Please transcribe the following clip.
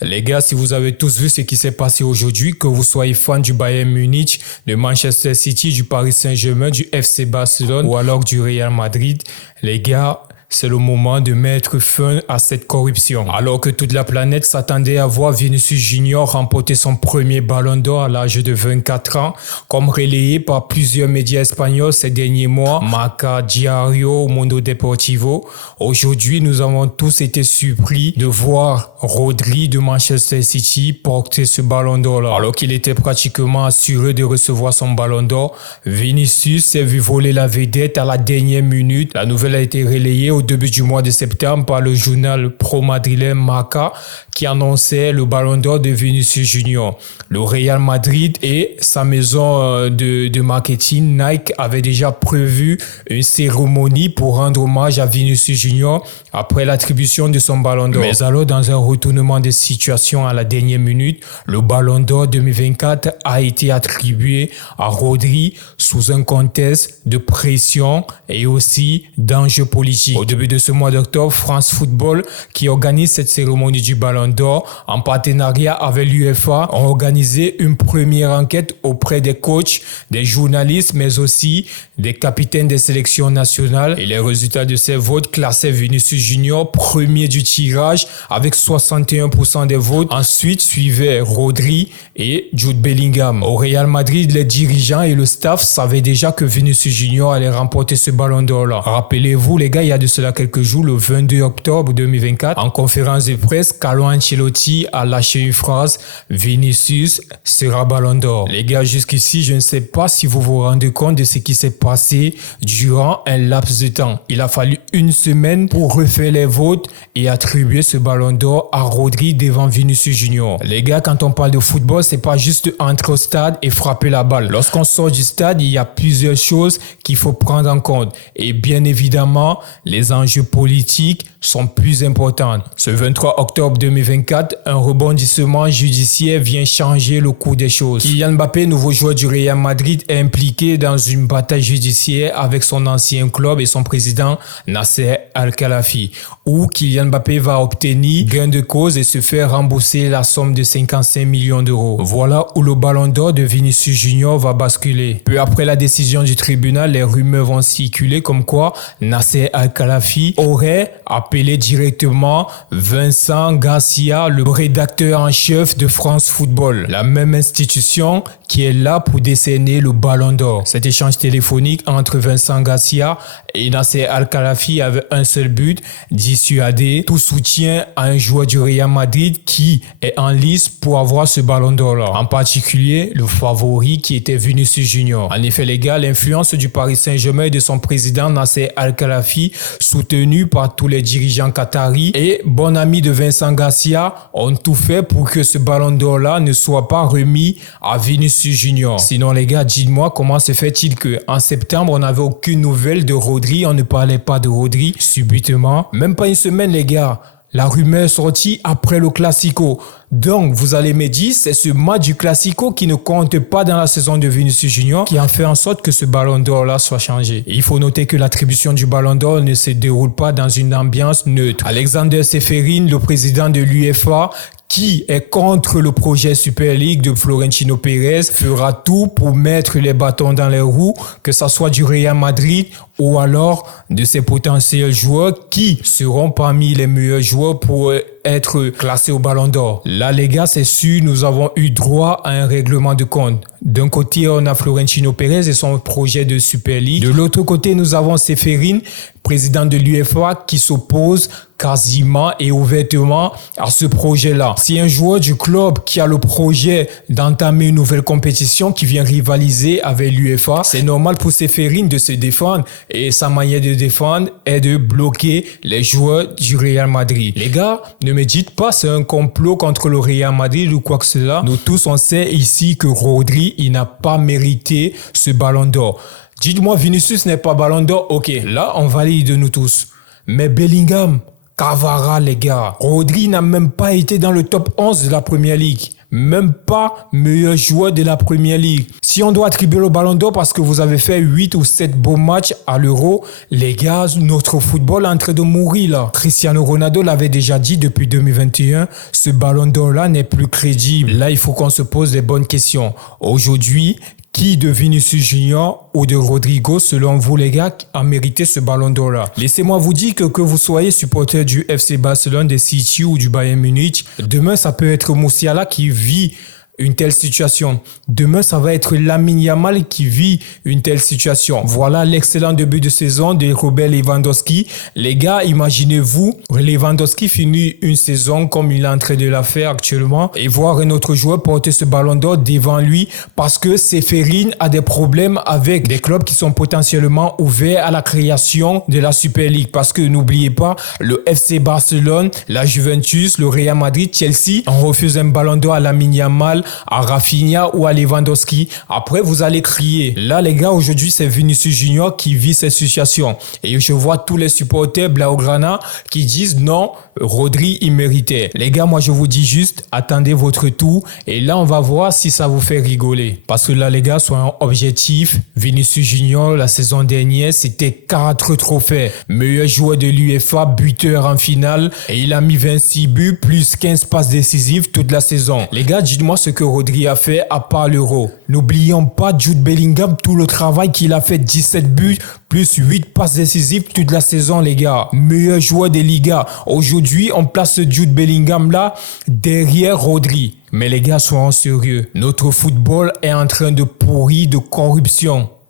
Les gars, si vous avez tous vu ce qui s'est passé aujourd'hui, que vous soyez fan du Bayern Munich, de Manchester City, du Paris Saint-Germain, du FC Barcelone ou alors du Real Madrid, les gars, c'est le moment de mettre fin à cette corruption. Alors que toute la planète s'attendait à voir Vinicius Junior remporter son premier ballon d'or à l'âge de 24 ans, comme relayé par plusieurs médias espagnols ces derniers mois, Marca, Diario, Mundo Deportivo. Aujourd'hui, nous avons tous été surpris de voir Rodri de Manchester City porter ce ballon d'or-là. Alors qu'il était pratiquement assuré de recevoir son ballon d'or, Vinicius s'est vu voler la vedette à la dernière minute. La nouvelle a été relayée au début du mois de septembre par le journal pro-madrilène Marca qui annonçait le ballon d'or de Vinicius Junior. Le Real Madrid et sa maison de marketing Nike avaient déjà prévu une cérémonie pour rendre hommage à Vinicius Junior après l'attribution de son ballon d'or. Mais alors, dans un retournement de situation à la dernière minute, le ballon d'or 2024 a été attribué à Rodri sous un contexte de pression et aussi d'enjeux politiques. Au début de ce mois d'octobre, France Football, qui organise cette cérémonie du ballon d'or en partenariat avec l'UEFA, a organisé une première enquête auprès des coachs, des journalistes, mais aussi des capitaines des sélections nationales. Et les résultats de ces votes classaient Vinicius Junior premier du tirage avec 61% des votes. Ensuite suivaient Rodri et Jude Bellingham. Au Real Madrid, les dirigeants et le staff savaient déjà que Vinicius Junior allait remporter ce ballon d'or-là. Rappelez-vous, les gars, il y a de cela quelques jours, le 22 octobre 2024, en conférence de presse, Carlo Ancelotti a lâché une phrase: Vinicius sera ballon d'or. Les gars, jusqu'ici, je ne sais pas si vous vous rendez compte de ce qui s'est passé durant un laps de temps. Il a fallu une semaine pour refaire les votes et attribuer ce ballon d'or à Rodri devant Vinicius Junior. Les gars, quand on parle de football, c'est pas juste entrer au stade et frapper la balle. Lorsqu'on sort du stade, il y a plusieurs choses qu'il faut prendre en compte. Et bien évidemment, les enjeux politiques sont plus importants. Ce 23 octobre 2024, un rebondissement judiciaire vient changer le cours des choses. Kylian Mbappé, nouveau joueur du Real Madrid, est impliqué dans une bataille judiciaire avec son ancien club et son président Nasser Al-Khelaifi, où Kylian Mbappé va obtenir gain de cause et se faire rembourser la somme de 55 millions d'euros. Voilà où le ballon d'or de Vinicius Junior va basculer. Peu après la décision du tribunal, les rumeurs vont circuler comme quoi Nasser Al-Khelaifi aurait appelé directement Vincent Garcia, le rédacteur en chef de France Football, la même institution qui est là pour décerner le ballon d'or. Cet échange téléphonique entre Vincent Garcia et Nasser Al-Khelaifi avait un seul but: dissuader tout soutien à un joueur du Real Madrid qui est en lice pour avoir ce ballon d'or-là. En particulier, le favori qui était Vinicius Junior. En effet, les gars, l'influence du Paris Saint-Germain et de son président Nasser Al-Khelaifi, soutenu par tous les dirigeants qataris et bon ami de Vincent Garcia, ont tout fait pour que ce ballon d'or-là ne soit pas remis à Vinicius Junior. Sinon, les gars, dites-moi comment se fait-il qu'en septembre, on n'avait aucune nouvelle de Rodri, on ne parlait pas de Rodri. Subitement, même pas une semaine, les gars, la rumeur est sortie après le Classico. Donc, vous allez me dire, c'est ce match du Classico qui ne compte pas dans la saison de Vinicius Junior qui a fait en sorte que ce ballon d'or-là soit changé. Et il faut noter que l'attribution du ballon d'or ne se déroule pas dans une ambiance neutre. Alexander Ceferin, le président de l'UEFA, qui est contre le projet Super League de Florentino Pérez, fera tout pour mettre les bâtons dans les roues, que ce soit du Real Madrid ou alors de ses potentiels joueurs qui seront parmi les meilleurs joueurs pour être classés au ballon d'or. Là, les gars, c'est sûr, nous avons eu droit à un règlement de compte. D'un côté, on a Florentino Pérez et son projet de Super League. De l'autre côté, nous avons Ceferin, président de l'UEFA, qui s'oppose quasiment et ouvertement à ce projet-là. Si un joueur du club qui a le projet d'entamer une nouvelle compétition qui vient rivaliser avec l'UEFA, c'est normal pour Ceferin de se défendre et sa manière de défendre est de bloquer les joueurs du Real Madrid. Les gars, ne me dites pas c'est un complot contre le Real Madrid ou quoi que ce soit. Nous tous, on sait ici que Rodri, il n'a pas mérité ce ballon d'or. Dites-moi, Vinicius n'est pas ballon d'or, ok, là on valide nous tous. Mais Bellingham, Cavara, les gars, Rodri n'a même pas été dans le top 11 de la Première Ligue. Même pas meilleur joueur de la Première Ligue. Si on doit attribuer le Ballon d'Or parce que vous avez fait 8 ou 7 beaux matchs à l'Euro, les gars, notre football est en train de mourir là. Cristiano Ronaldo l'avait déjà dit depuis 2021, ce Ballon d'Or là n'est plus crédible. Là, il faut qu'on se pose les bonnes questions. Aujourd'hui, qui de Vinicius Junior ou de Rodrigo, selon vous les gars, a mérité ce Ballon d'Or là? Laissez-moi vous dire que vous soyez supporter du FC Barcelone, des City ou du Bayern Munich, demain ça peut être Musiala qui vit une telle situation. Demain, ça va être Lamine Yamal qui vit une telle situation. Voilà l'excellent début de saison de Robert Lewandowski. Les gars, imaginez-vous, Lewandowski finit une saison comme il est en train de la faire actuellement et voir un autre joueur porter ce ballon d'or devant lui parce que Ceferin a des problèmes avec des clubs qui sont potentiellement ouverts à la création de la Super League. Parce que n'oubliez pas, le FC Barcelone, la Juventus, le Real Madrid, Chelsea, on refuse un ballon d'or à Lamine Yamal, à Rafinha ou à Lewandowski. Après, vous allez crier. Là, les gars, aujourd'hui, c'est Vinicius Junior qui vit cette situation. Et je vois tous les supporters Blaugrana qui disent non, Rodri, il méritait. Les gars, moi, je vous dis juste, attendez votre tour. Et là, on va voir si ça vous fait rigoler. Parce que là, les gars, soyons objectifs. Vinicius Junior, la saison dernière, c'était 4 trophées. Meilleur joueur de l'UEFA, buteur en finale. Et il a mis 26 buts, plus 15 passes décisives toute la saison. Les gars, dites-moi ce que Rodri a fait à part l'Euro. N'oublions pas Jude Bellingham, tout le travail qu'il a fait, 17 buts, plus 8 passes décisives toute la saison, les gars. Meilleur joueur des Ligas. Aujourd'hui, on place ce Jude Bellingham là derrière Rodri. Mais les gars, soyons sérieux. Notre football est en train de pourrir de corruption.